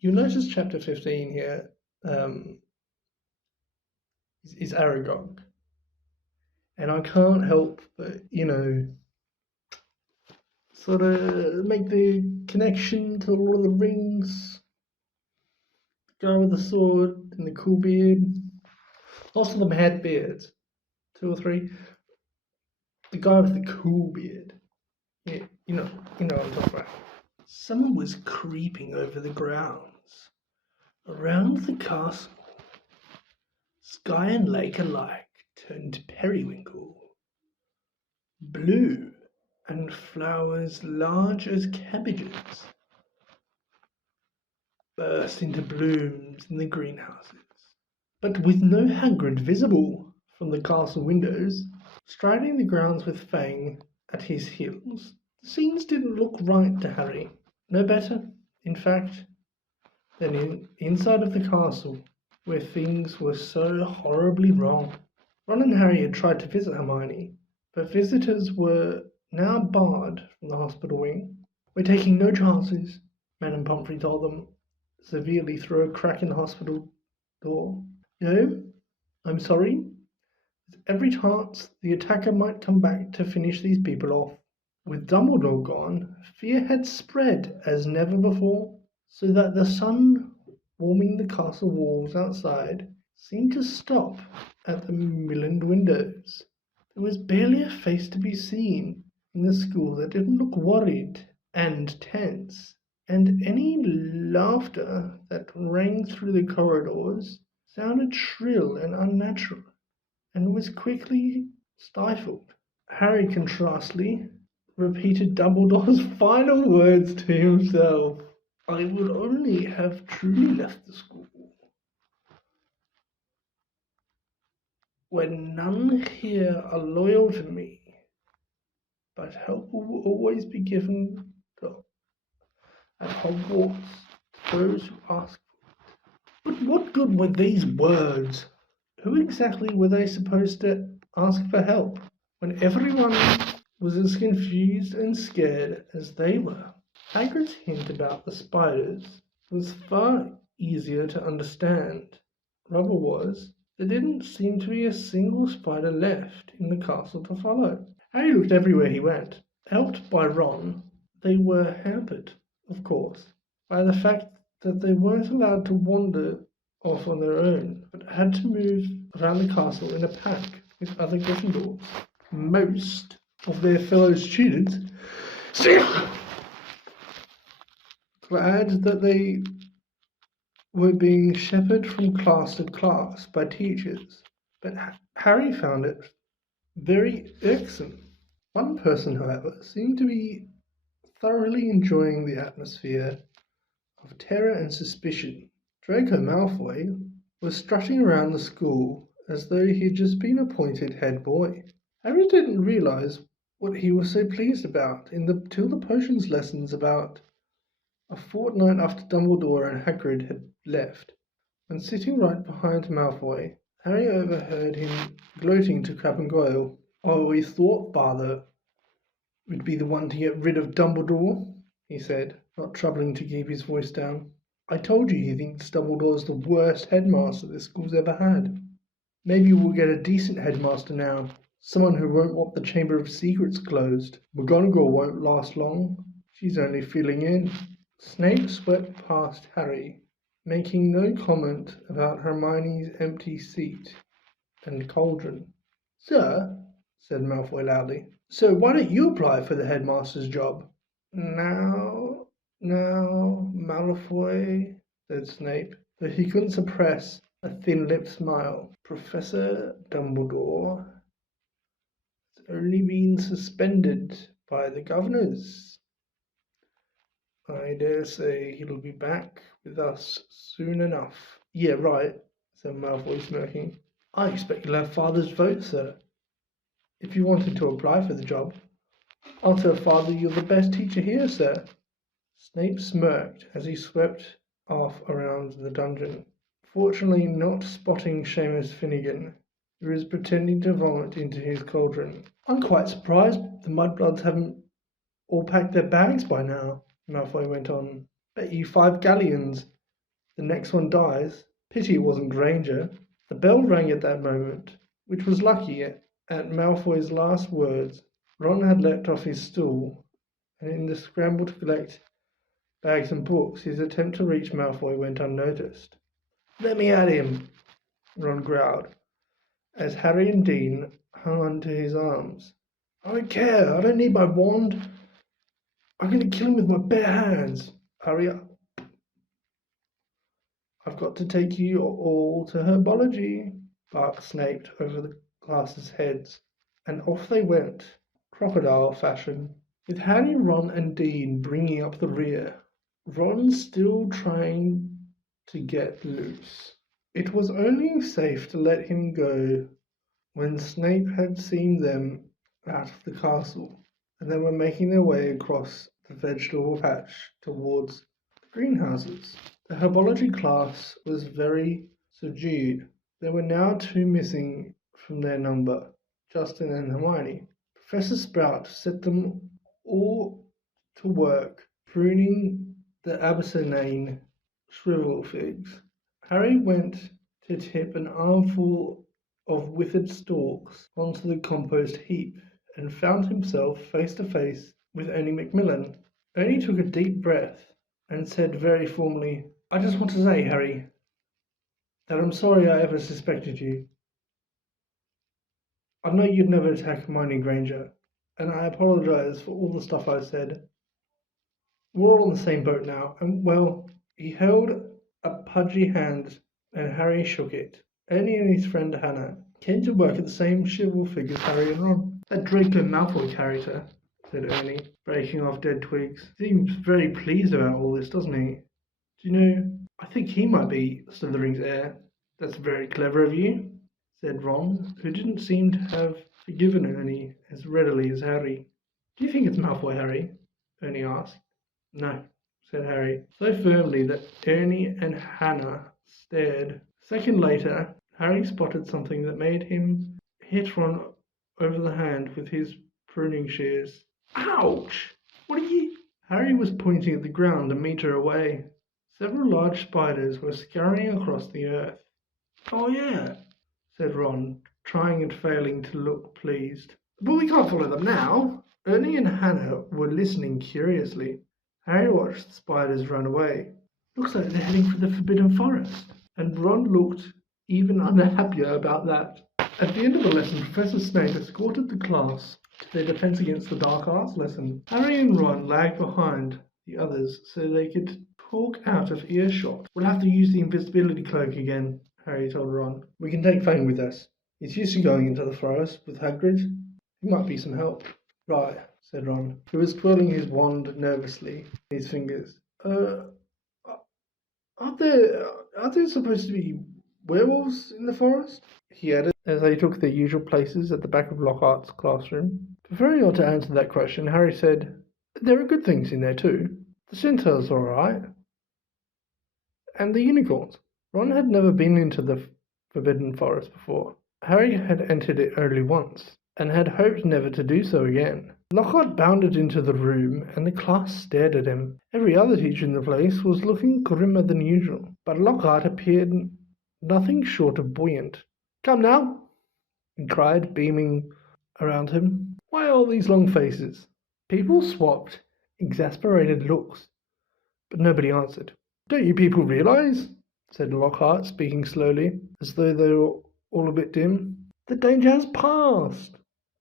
You'll notice chapter 15 here um, is Aragog. And I can't help but, sort of make the connection to Lord of the Rings, the guy with the sword and the cool beard. Lots of them had beards, two or three. The guy with the cool beard. Yeah, you know what I'm talking about. Someone was creeping over the grounds, around the castle. Sky and lake alike turned periwinkle, blue, and flowers large as cabbages burst into blooms in the greenhouses. But with no Hagrid visible from the castle windows, striding the grounds with Fang at his heels, the scenes didn't look right to Harry. No better, in fact, than inside of the castle, where things were so horribly wrong. Ron and Harry had tried to visit Hermione, but visitors were now barred from the hospital wing. "We're taking no chances," Madame Pomfrey told them, severely through a crack in the hospital door. "No, I'm sorry. There's every chance the attacker might come back to finish these people off." With Dumbledore gone, fear had spread as never before, so that the sun warming the castle walls outside seemed to stop at the mullined windows. There was barely a face to be seen in the school that didn't look worried and tense, and any laughter that rang through the corridors sounded shrill and unnatural, and was quickly stifled. Harry, contrastly, repeated Dumbledore's final words to himself. "I would only have truly left the school when none here are loyal to me, but help will always be given at Hogwarts to those who ask for it." But what good were these words? Who exactly were they supposed to ask for help, when everyone was as confused and scared as they were? Hagrid's hint about the spiders was far easier to understand. Rubber was, there didn't seem to be a single spider left in the castle to follow. Harry looked everywhere he went. Helped by Ron, they were hampered, of course, by the fact that they weren't allowed to wander off on their own, but had to move around the castle in a pack with other Gryffindors. Most of their fellow students glad that they were being shepherded from class to class by teachers, but Harry found it very irksome. One person, however, seemed to be thoroughly enjoying the atmosphere of terror and suspicion. Draco Malfoy was strutting around the school as though he had just been appointed head boy. Harry didn't realize what he was so pleased about till the potions lessons about a fortnight after Dumbledore and Hagrid had left. When sitting right behind Malfoy, Harry overheard him gloating to Crabbe and Goyle. "I always thought father would be the one to get rid of Dumbledore," he said, not troubling to keep his voice down. "I told you he thinks Dumbledore's the worst headmaster this school's ever had. Maybe we'll get a decent headmaster now, someone who won't want the Chamber of Secrets closed. McGonagall won't last long. She's only filling in." Snape swept past Harry, making no comment about Hermione's empty seat and cauldron. "Sir," said Malfoy loudly, "so why don't you apply for the headmaster's job?" Now, Malfoy," said Snape, though he couldn't suppress a thin-lipped smile. "Professor Dumbledore has only been suspended by the governors. I dare say he'll be back with us soon enough." "Yeah, right," said Malfoy, smirking. "I expect you'll have father's vote, sir. If you wanted to apply for the job, I'll tell father you're the best teacher here, sir." Snape smirked as he swept off around the dungeon, fortunately not spotting Seamus Finnegan, who was pretending to vomit into his cauldron. "I'm quite surprised the mudbloods haven't all packed their bags by now," Malfoy went on. "Bet you 5 galleons The next one dies. Pity it wasn't Granger. The bell rang at that moment, which was lucky. At Malfoy's last words, Ron had leapt off his stool, and in the scramble to collect bags and books, his attempt to reach Malfoy went unnoticed. "Let me at him," Ron growled, as Harry and Dean hung onto his arms. "I don't care. I don't need my wand. I'm going to kill him with my bare hands. Hurry up. I've got to take you all to herbology," barked Snape over the class's heads, and off they went, crocodile fashion, with Harry, Ron, and Dean bringing up the rear. Ron still trying to get loose. It was only safe to let him go when Snape had seen them out of the castle, and they were making their way across the vegetable patch towards the greenhouses. The herbology class was very subdued. There were now two missing from their number, Justin and Hermione. Professor Sprout set them all to work pruning the Abyssinian shrivel figs. Harry went to tip an armful of withered stalks onto the compost heap and found himself face to face with Ernie Macmillan. Ernie took a deep breath and said very formally, "I just want to say, Harry, that I'm sorry I ever suspected you. I know you'd never attack Hermione Granger, and I apologize for all the stuff I said. We're all on the same boat now, and well," he held a pudgy hand and Harry shook it. Ernie and his friend Hannah came to work at the same shrivel fig as Harry and Ron. "That Draco Malfoy character," said Ernie, breaking off dead twigs, "seems very pleased about all this, doesn't he? Do you know, I think he might be Slytherin's heir." "That's very clever of you," said Ron, who didn't seem to have forgiven Ernie as readily as Harry. "Do you think it's Malfoy, Harry?" Ernie asked. "No," said Harry, so firmly that Ernie and Hannah stared. A second later, Harry spotted something that made him hit Ron over the hand with his pruning shears. "Ouch! What are you—" Harry was pointing at the ground a meter away. Several large spiders were scurrying across the earth. "Oh, yeah," said Ron, trying and failing to look pleased. "But we can't follow them now." Ernie and Hannah were listening curiously. Harry watched the spiders run away. "Looks like they're heading for the Forbidden Forest." And Ron looked even unhappier about that. At the end of the lesson, Professor Snape escorted the class to their Defense Against the Dark Arts lesson. Harry and Ron lagged behind the others so they could talk out of earshot. "We'll have to use the invisibility cloak again," Harry told Ron. "We can take Fang with us. He's used to going into the forest with Hagrid. He might be some help." "Right," said Ron, who was twirling his wand nervously in his fingers. Aren't there supposed to be werewolves in the forest?" he added, as they took their usual places at the back of Lockhart's classroom. Preferring not to answer that question, Harry said, "There are good things in there too. The centaurs are all right. And the unicorns." Ron had never been into the Forbidden Forest before. Harry had entered it only once, and had hoped never to do so again. Lockhart bounded into the room, and the class stared at him. Every other teacher in the place was looking grimmer than usual, but Lockhart appeared nothing short of buoyant. "Come now," he cried, beaming around him. "Why all these long faces?" People swapped exasperated looks, but nobody answered. "Don't you people realize," said Lockhart, speaking slowly, as though they were all a bit dim, "the danger has passed.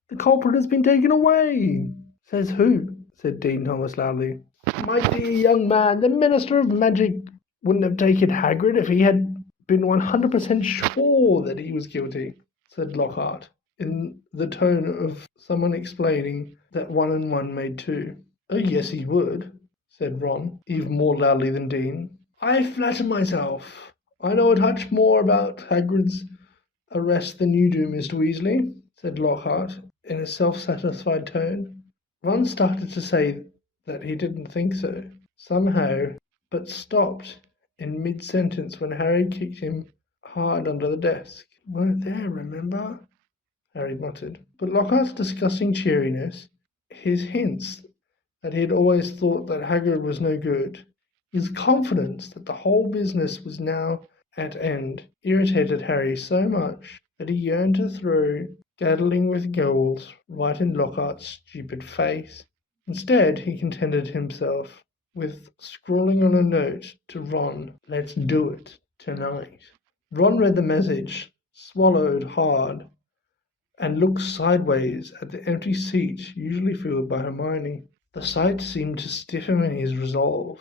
The culprit has been taken away." "Says who?" said Dean Thomas loudly. "My dear young man, the Minister of Magic wouldn't have taken Hagrid if he had been 100% sure that he was guilty," said Lockhart, in the tone of someone explaining that 1 and 1 made 2. "Oh, yes, he would," said Ron, even more loudly than Dean. "I flatter myself I know a touch more about Hagrid's arrest than you do, Mr. Weasley," said Lockhart, in a self-satisfied tone. Ron started to say that he didn't think so, somehow, but stopped in mid-sentence when Harry kicked him hard under the desk. "You weren't there, remember?" Harry muttered. But Lockhart's disgusting cheeriness, his hints that he had always thought that Hagrid was no good, His confidence that the whole business was now at end irritated Harry so much that he yearned to throw daddling with goals right in Lockhart's stupid face. Instead, he contented himself with scrawling on a note to Ron, "Let's do it tonight." Ron read the message, swallowed hard, and looked sideways at the empty seat usually filled by Hermione. The sight seemed to stiffen his resolve,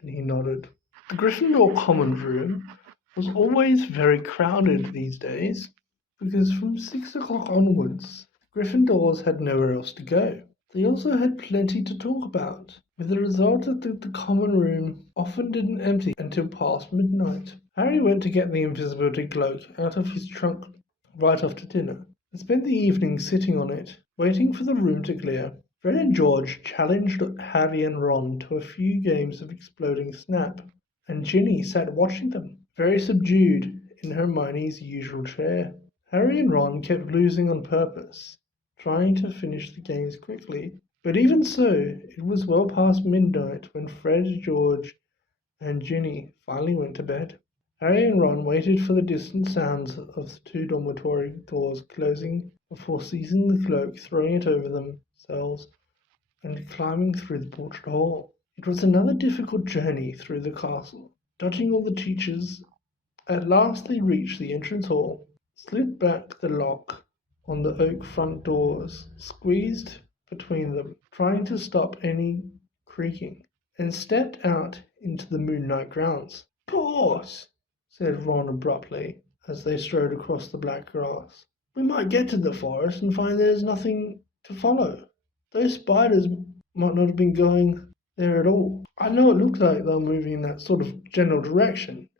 and he nodded. The Gryffindor common room was always very crowded these days, because from 6 o'clock onwards, Gryffindors had nowhere else to go. They also had plenty to talk about, with the result that the common room often didn't empty until past midnight. Harry went to get the invisibility cloak out of his trunk right after dinner, and spent the evening sitting on it, waiting for the room to clear. Fred and George challenged Harry and Ron to a few games of exploding snap, and Ginny sat watching them, very subdued in Hermione's usual chair. Harry and Ron kept losing on purpose, trying to finish the games quickly, but even so, it was well past midnight when Fred, George, and Ginny finally went to bed. Harry and Ron waited for the distant sounds of the two dormitory doors closing before seizing the cloak, throwing it over themselves, and climbing through the portrait hall. It was another difficult journey through the castle, dodging all the teachers. At last they reached the entrance hall, slid back the lock on the oak front doors, squeezed between them, trying to stop any creaking, and stepped out into the moonlight grounds. "Pause!" said Ron abruptly, as they strode across the black grass. "We might get to the forest and find there's nothing to follow. Those spiders might not have been going there at all. I know it looks like they're moving in that sort of general direction,"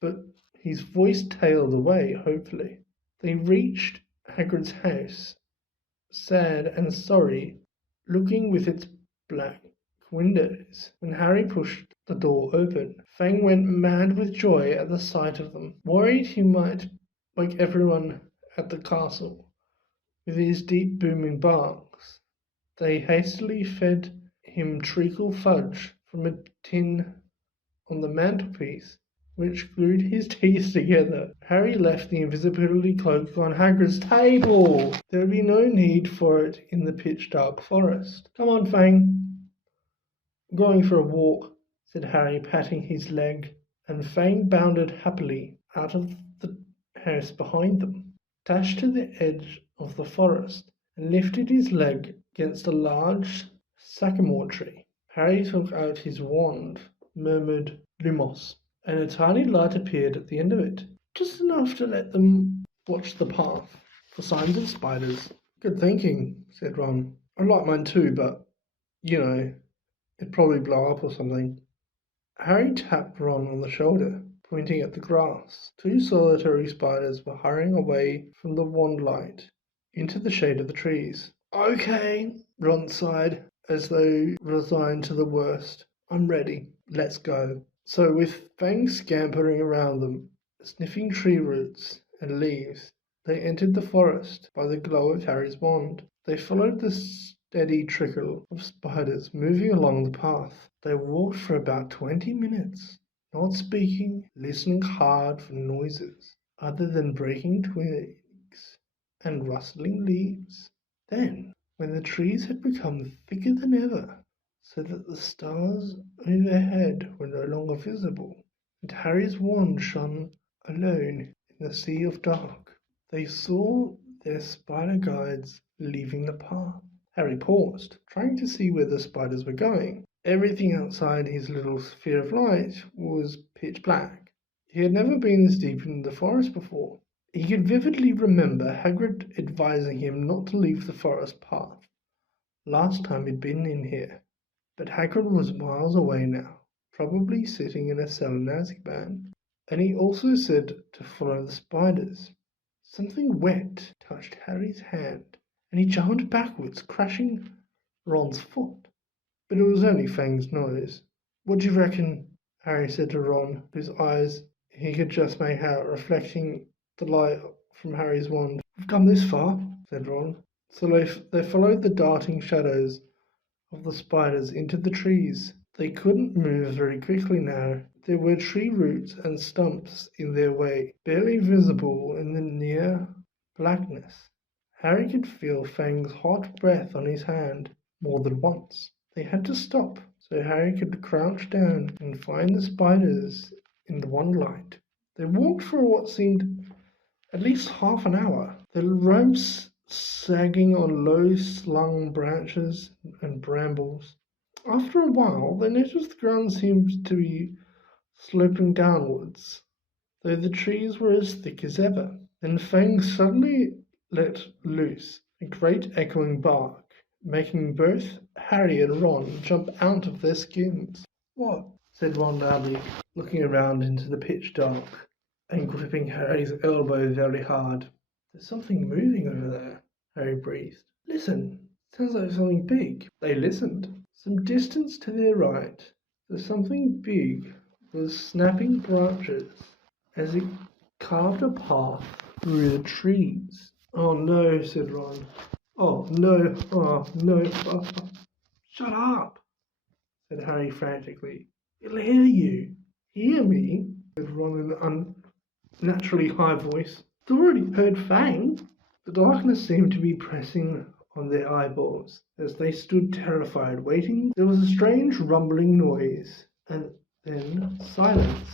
but his voice tailed away hopefully. They reached Hagrid's house, sad and sorry, looking with its black windows. When Harry pushed the door open, Fang went mad with joy at the sight of them, worried he might wake everyone at the castle with his deep booming barks. They hastily fed him treacle fudge from a tin on the mantelpiece, which glued his teeth together. Harry left the invisibility cloak on Hagrid's table. There would be no need for it in the pitch-dark forest. "Come on, Fang. I'm going for a walk," said Harry, patting his leg, and Fang bounded happily out of the house behind them, dashed to the edge of the forest, and lifted his leg against a large sycamore tree. Harry took out his wand, murmured "Lumos," and a tiny light appeared at the end of it, just enough to let them watch the path for signs of spiders. "Good thinking," said Ron. "I like mine too, but, it'd probably blow up or something." Harry tapped Ron on the shoulder, pointing at the grass. Two solitary spiders were hurrying away from the wand light into the shade of the trees. "Okay," Ron sighed, as though resigned to the worst. "I'm ready. Let's go." So with Fang scampering around them, sniffing tree roots and leaves, they entered the forest by the glow of Harry's wand. They followed the steady trickle of spiders moving along the path. They walked for about 20 minutes, not speaking, listening hard for noises other than breaking twigs and rustling leaves. Then, when the trees had become thicker than ever, so that the stars overhead were no longer visible, and Harry's wand shone alone in the sea of dark, they saw their spider guides leaving the path. Harry paused, trying to see where the spiders were going. Everything outside his little sphere of light was pitch black. He had never been this deep in the forest before. He could vividly remember Hagrid advising him not to leave the forest path last time he'd been in here. But Hagrid was miles away now, probably sitting in a cell in Azkaban, and he also said to follow the spiders. Something wet touched Harry's hand, and he jumped backwards, crashing Ron's foot. But it was only Fang's nose. "What do you reckon?" Harry said to Ron, whose eyes he could just make out reflecting the light from Harry's wand. "We've come this far," said Ron. So they followed the darting shadows of the spiders into the trees. They couldn't move very quickly now. There were tree roots and stumps in their way, barely visible in the near blackness. Harry could feel Fang's hot breath on his hand more than once. They had to stop so Harry could crouch down and find the spiders in the one light. They walked for what seemed at least half an hour, the ropes sagging on low slung branches and brambles. After a while, they noticed the ground seemed to be sloping downwards, though the trees were as thick as ever. Then Fang suddenly let loose a great echoing bark, making both Harry and Ron jump out of their skins. "What?" said Ron loudly, looking around into the pitch dark and gripping Harry's elbow very hard. "There's something moving over there," Harry breathed. "Listen, sounds like something big." They listened. Some distance to their right, there's something big was snapping branches as it carved a path through the trees. "Oh no," said Ron. "Oh no, oh no, shut up," said Harry frantically. "It'll hear you." "Hear me?" said Ron in an unnaturally high voice. "It's already heard Fang." The darkness seemed to be pressing on their eyeballs as they stood terrified, waiting. There was a strange rumbling noise, and then silence.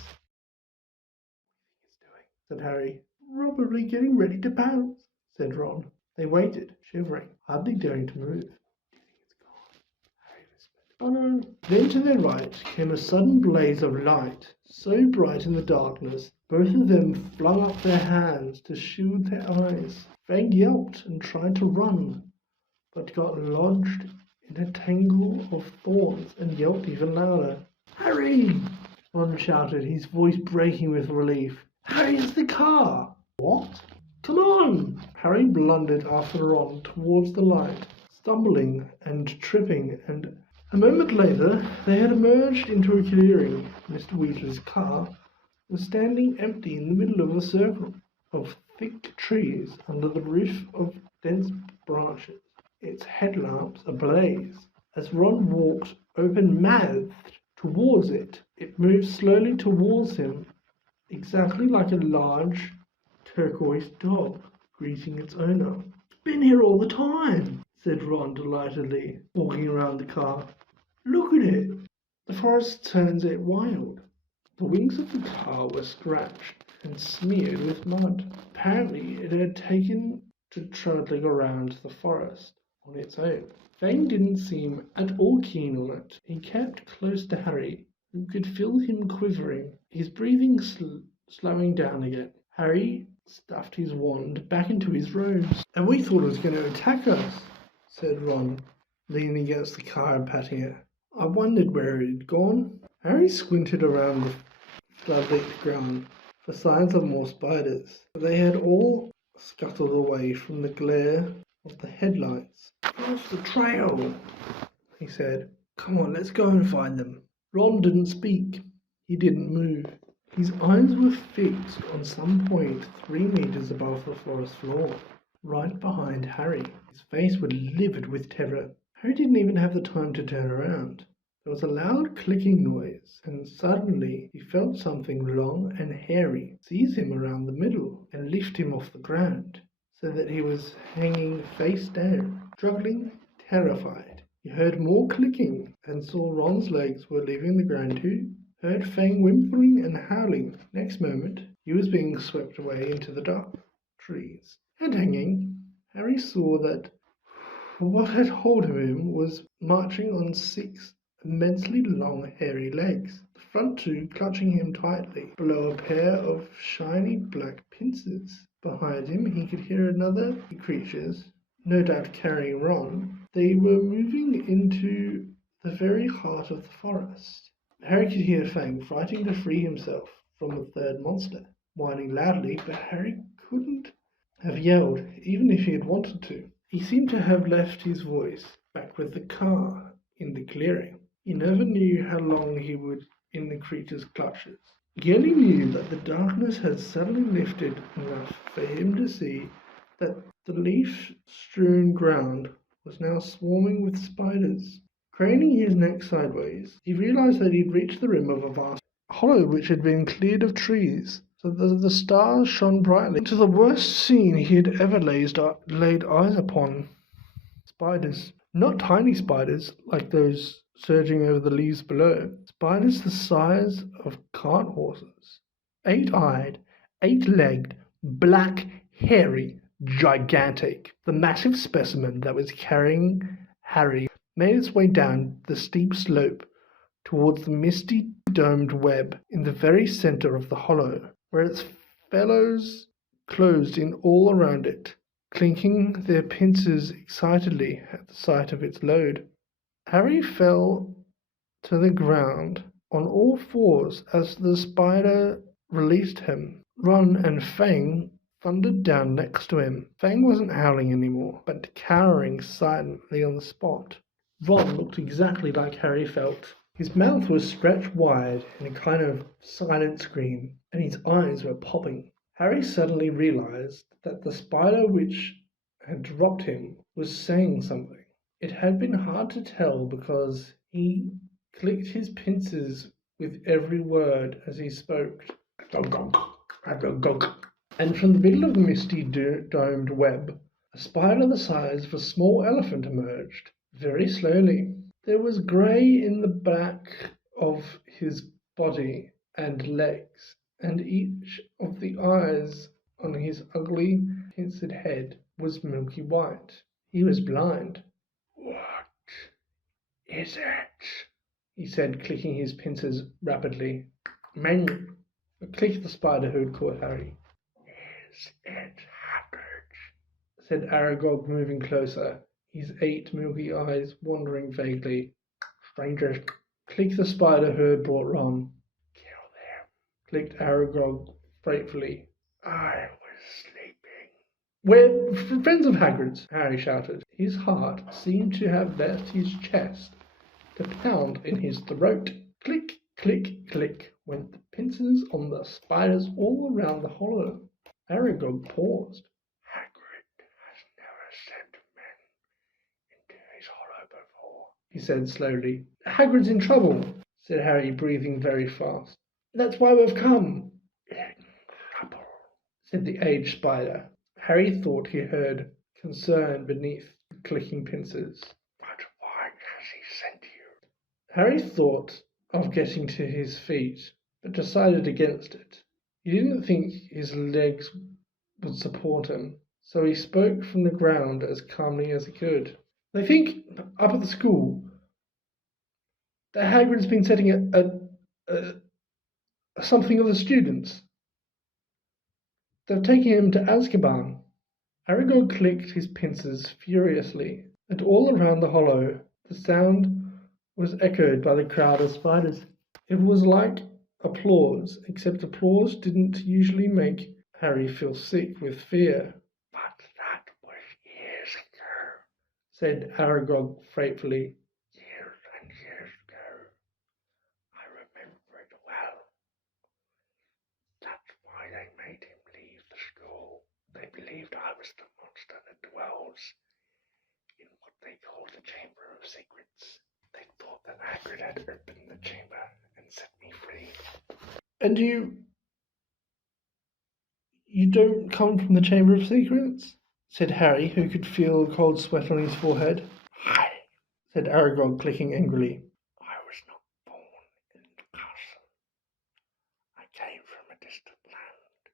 Said Harry. "Probably getting ready to pounce," said Ron. They waited, shivering, hardly daring to move. "Do you think it's gone?" Harry whispered. "Oh no." Then to their right came a sudden blaze of light, so bright in the darkness, both of them flung up their hands to shield their eyes. Fang yelped and tried to run, but got lodged in a tangle of thorns and yelped even louder. "Harry!" Ron shouted, his voice breaking with relief. "Harry, it's the car!" "What?" "Come on!" Harry blundered after Ron towards the light, stumbling and tripping, and a moment later they had emerged into a clearing. Mr. Weasley's car was standing empty in the middle of a circle of thick trees under the roof of dense branches, its headlamps ablaze. As Ron walked open-mouthed towards it, it moved slowly towards him, exactly like a large turquoise dog greeting its owner. "It's been here all the time," said Ron delightedly, walking around the car. "Look at it. The forest turns it wild." The wings of the car were scratched and smeared with mud. Apparently it had taken to trundling around the forest on its own. Fang didn't seem at all keen on it. He kept close to Harry, who could feel him quivering, his breathing slowing down again. Harry stuffed his wand back into his robes. "And we thought it was going to attack us," said Ron, leaning against the car and patting it. "I wondered where it had gone." Harry squinted around the floodlit ground for signs of more spiders, but they had all scuttled away from the glare of the headlights. "Off the trail," he said. "Come on, let's go and find them." Ron didn't speak. He didn't move. His eyes were fixed on some point 3 meters above the forest floor, right behind Harry. His face was livid with terror. Harry didn't even have the time to turn around. There was a loud clicking noise, and suddenly he felt something long and hairy seize him around the middle and lift him off the ground, so that he was hanging face down, struggling, terrified. He heard more clicking and saw Ron's legs were leaving the ground too. Heard Fang whimpering and howling. Next moment, he was being swept away into the dark trees. Head hanging, Harry saw that what had hold of him was marching on 6 immensely long, hairy legs, the front 2 clutching him tightly below a pair of shiny black pincers. Behind him, he could hear another creatures, no doubt carrying Ron. They were moving into the very heart of the forest. Harry could hear Fang fighting to free himself from the third monster, whining loudly, but Harry couldn't have yelled, even if he had wanted to. He seemed to have left his voice back with the car in the clearing. He never knew how long he would in the creature's clutches. He only knew that the darkness had suddenly lifted enough for him to see that the leaf-strewn ground was now swarming with spiders. Craning his neck sideways, he realized that he'd reached the rim of a vast hollow which had been cleared of trees, so that the stars shone brightly into the worst scene he had ever laid eyes upon. Spiders. Not tiny spiders like those surging over the leaves below. Spiders the size of cart horses. 8-eyed, 8-legged, black, hairy, gigantic. The massive specimen that was carrying Harry made its way down the steep slope towards the misty domed web in the very center of the hollow, where its fellows closed in all around it, clinking their pincers excitedly at the sight of its load. Harry fell to the ground on all fours as the spider released him. Ron and Fang thundered down next to him. Fang wasn't howling anymore, but cowering silently on the spot. Ron looked exactly like Harry felt. His mouth was stretched wide in a kind of silent scream, and his eyes were popping. Harry suddenly realized that the spider which had dropped him was saying something. It had been hard to tell because he clicked his pincers with every word as he spoke. And from the middle of the misty domed web, a spider the size of a small elephant emerged, very slowly. There was grey in the back of his body and legs, and each of the eyes on his ugly, pincered head was milky white. He was blind. "What is it?" he said, clicking his pincers rapidly. "Men!" clicked the spider who had caught Harry. "Is it Hagrid?" said Aragog, moving closer, his 8 milky eyes wandering vaguely. "Strangers!" clicked the spider who had brought Ron. "Kill them!" clicked Aragog fretfully. "I was sleeping." "We're friends of Hagrid's," Harry shouted. His heart seemed to have left his chest to pound in his throat. Click, click, click went the pincers on the spiders all around the hollow. Aragog paused. "Hagrid has never sent men into his hollow before," he said slowly. "Hagrid's in trouble," said Harry, breathing very fast. "That's why we've come." "In trouble," said the aged spider. Harry thought he heard concern beneath the clicking pincers. "But why has he sent you?" Harry thought of getting to his feet, but decided against it. He didn't think his legs would support him, so he spoke from the ground as calmly as he could. "They think up at the school that Hagrid's been setting something of the students. They've taken him to Azkaban." Aragog clicked his pincers furiously, and all around the hollow the sound was echoed by the crowd of spiders. It was like applause, except applause didn't usually make Harry feel sick with fear. "But that was years ago," said Aragog fretfully. "Years and years ago. I remember it well. That's why they made him leave the school. They believed I was the monster that dwells in what they call the Chamber of Secrets. They thought that Hagrid had opened the chamber and set me free." "And you don't come from the Chamber of Secrets?" said Harry, who could feel a cold sweat on his forehead. "Hi," said Aragog, clicking angrily. "I was not born in the castle. I came from a distant land.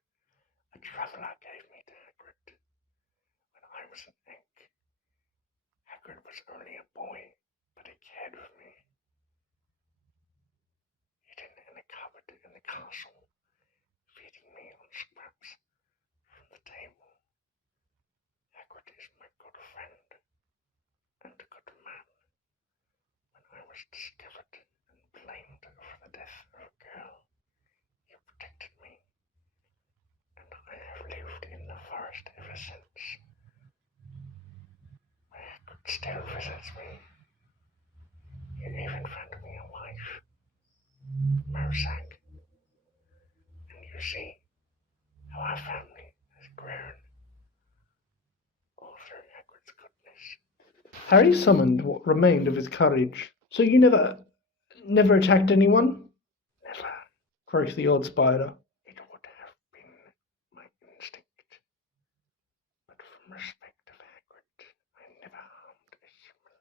A traveller gave me to Hagrid. When I was an egg, Hagrid was only a boy, but he cared for me. Hidden in a cupboard in the castle, feeding me on scraps from the table. Hagrid is my good friend and a good man. When I was discovered and blamed for the death of a girl, he protected me, and I have lived in the forest ever since. Hagrid still visits me. He even found me a wife, Mousag. And you see how our family has grown all through Hagrid's goodness." Harry summoned what remained of his courage. So you never attacked anyone? Never, croaked the odd spider. It would have been my instinct, but from respect of Hagrid, I never harmed a human.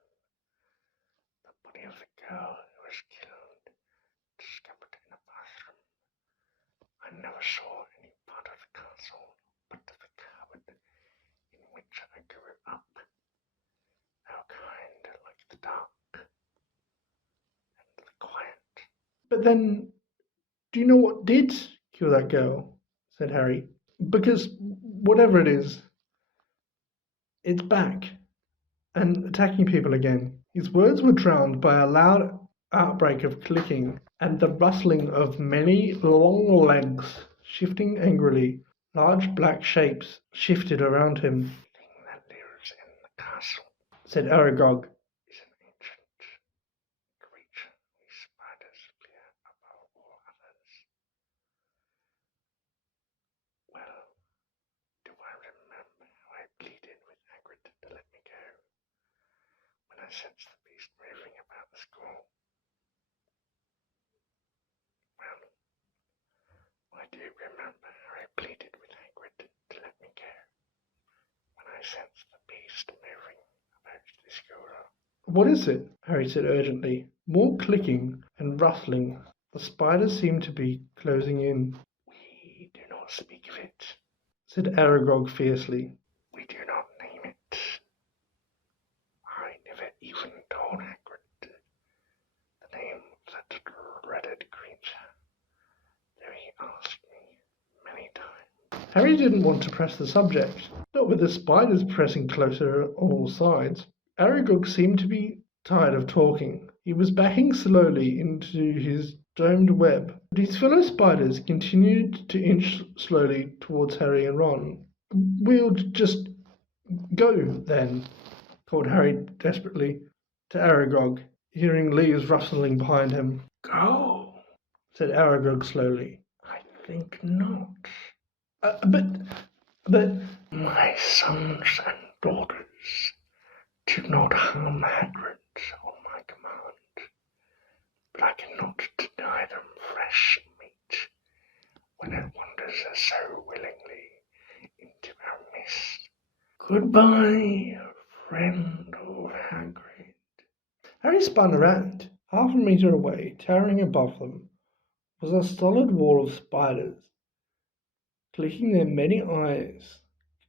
The body of the girl who was killed, discovered in a bathroom. I never saw any part of the castle but the cupboard in which I grew up. How kind like the dark and the quiet. But then, do you know what did kill that girl? Said Harry. Because whatever it is, it's back and attacking people again. His words were drowned by a loud outbreak of clicking and the rustling of many long legs shifting angrily. Large black shapes shifted around him. The thing that lives in the castle, said Aragog, is an ancient creature whose spiders fear above all others. Well, do I remember how I pleaded with Hagrid to let me go when I sensed the beast moving about the school? Well, I do remember how I pleaded with Hagrid to let me go when I sensed the beast moving about the school. What is it? Harry said urgently. More clicking and rustling. The spiders seemed to be closing in. We do not speak of it, said Aragog fiercely. We do not name it. I never even told Hagrid the name of that dreaded creature, though he asked me many times. Harry didn't want to press the subject, not with the spiders pressing closer on all sides. Aragog seemed to be tired of talking. He was backing slowly into his domed web, but his fellow spiders continued to inch slowly towards Harry and Ron. We'll just go, then, called Harry desperately to Aragog, hearing leaves rustling behind him. Go, said Aragog slowly. I think not. But my sons and daughters do not harm Hagrid on my command, but I cannot deny them fresh meat when it wanders so willingly into our midst. Goodbye, friend of Hagrid. Harry spun around. Half a metre away, towering above them, was a solid wall of spiders, clicking their many eyes,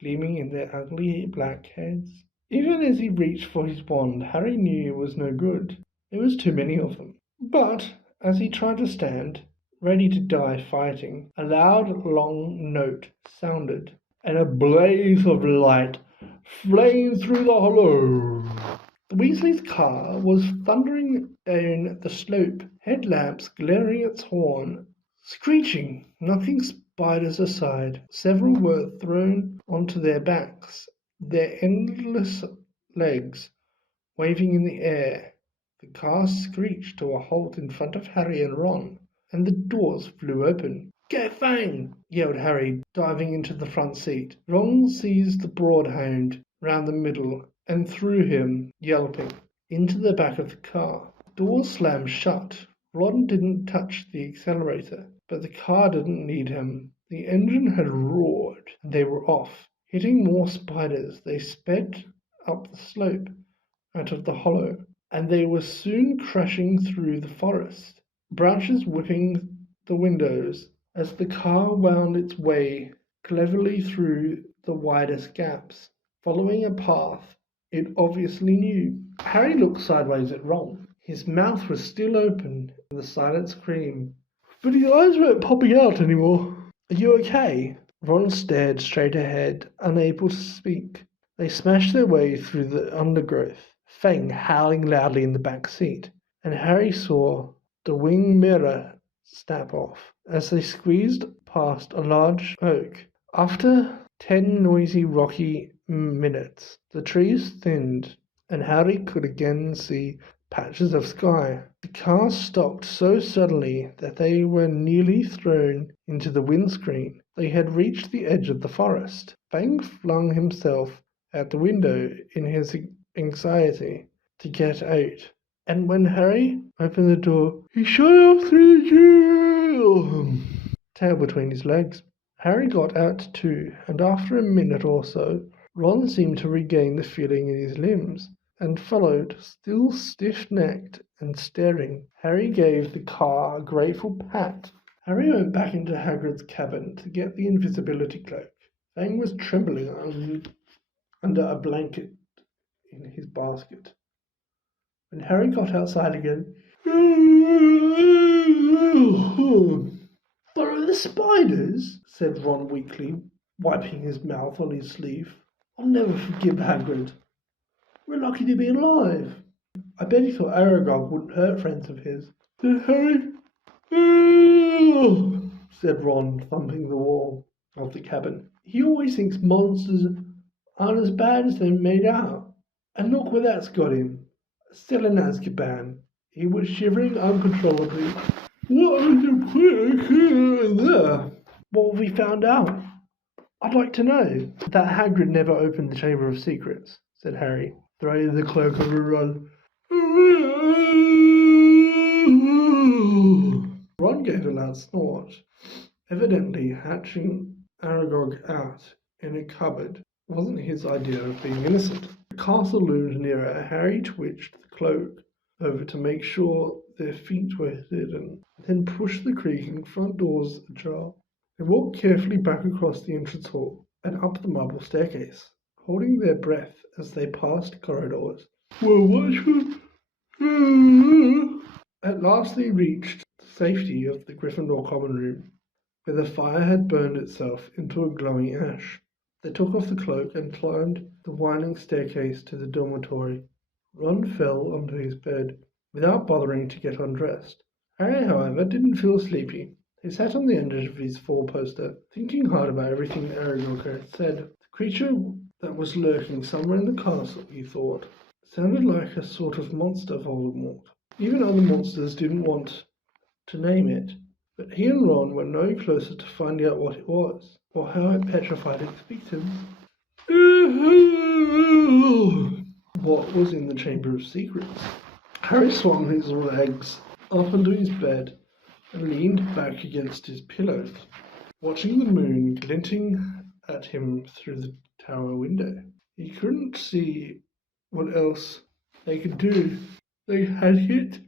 gleaming in their ugly black heads. Even as he reached for his wand, Harry knew it was no good. There was too many of them. But as he tried to stand, ready to die fighting, a loud, long note sounded, and a blaze of light flamed through the hollow. The Weasley's car was thundering down the slope, headlamps glaring its horn, screeching, knocking spiders aside. Several were thrown onto their backs, their endless legs waving in the air. The car screeched to a halt in front of Harry and Ron, and the doors flew open. Get Fang! Yelled Harry, diving into the front seat. Ron seized the broadhound round the middle and threw him, yelping, into the back of the car. The doors slammed shut. Ron didn't touch the accelerator, but the car didn't need him. The engine had roared, and they were off. Hitting more spiders, they sped up the slope out of the hollow, and they were soon crashing through the forest, branches whipping the windows as the car wound its way cleverly through the widest gaps, following a path it obviously knew. Harry looked sideways at Ron. His mouth was still open in the silent scream, but his eyes weren't popping out anymore. Are you okay? Ron stared straight ahead, unable to speak. They smashed their way through the undergrowth, Fang howling loudly in the back seat, and Harry saw the wing mirror snap off as they squeezed past a large oak. After 10 noisy, rocky minutes, the trees thinned, and Harry could again see patches of sky. The car stopped so suddenly that they were nearly thrown into the windscreen. They had reached the edge of the forest. Fang flung himself out the window in his anxiety to get out. And when Harry opened the door, he shot up through the jail, tail between his legs. Harry got out too, and after a minute or so, Ron seemed to regain the feeling in his limbs, and followed, still stiff-necked and staring. Harry gave the car a grateful pat. Harry went back into Hagrid's cabin to get the invisibility cloak. Fang was trembling under a blanket in his basket. When Harry got outside again, "Follow the spiders," said Ron weakly, wiping his mouth on his sleeve. "I'll never forgive Hagrid. We're lucky to be alive." "I bet he thought Aragog wouldn't hurt friends of his," said Harry. Said Ron, thumping the wall of the cabin. "He always thinks monsters aren't as bad as they're made out. And look where that's got him. Still in Azkaban." He was shivering uncontrollably. "What was the point there?" "What have we found out?" "I'd like to know." "That Hagrid never opened the Chamber of Secrets," said Harry, throwing the cloak over Ron. Ron gave a loud snort, evidently hatching Aragog out in a cupboard wasn't his idea of being innocent. The castle loomed nearer. Harry twitched the cloak over to make sure their feet were hidden, then pushed the creaking front doors ajar. They walked carefully back across the entrance hall and up the marble staircase, holding their breath as they passed corridors. "Well, what should..." At last they reached the safety of the Gryffindor common room, where the fire had burned itself into a glowing ash. They took off the cloak and climbed the winding staircase to the dormitory. Ron fell onto his bed without bothering to get undressed. Harry, however, didn't feel sleepy. He sat on the end of his four-poster, thinking hard about everything Aragog had said. The creature that was lurking somewhere in the castle, he thought, sounded like a sort of monster Voldemort. Even other monsters didn't want to name it, but he and Ron were no closer to finding out what it was, or how it petrified its victims. What was in the Chamber of Secrets? Harry swung his legs up onto his bed and leaned back against his pillows, watching the moon glinting at him through the tower window. He couldn't see what else they could do. They had hit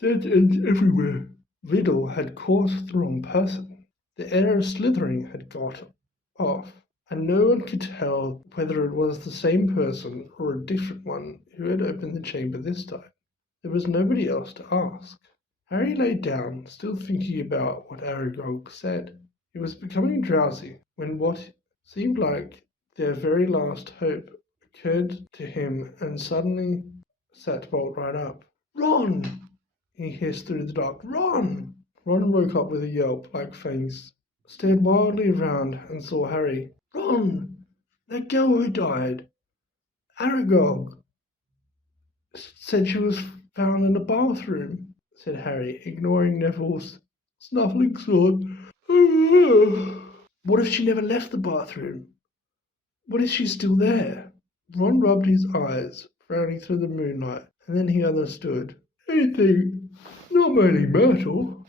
dead ends everywhere. Riddle had caught the wrong person. The air of slithering had got off, and no one could tell whether it was the same person or a different one who had opened the chamber this time. There was nobody else to ask. Harry lay down, still thinking about what Aragog said. He was becoming drowsy when what seemed like their very last hope occurred to him, and suddenly sat bolt right up. "Ron!" he hissed through the dark. "Ron!" Ron woke up with a yelp like Fang's, stared wildly around and saw Harry. "Ron! That girl who died! Aragog said she was found in the bathroom," said Harry, ignoring Neville's snuffling snort. "What if she never left the bathroom? What if she's still there?" Ron rubbed his eyes, frowning through the moonlight, and then he understood. "Anything not mainly metal.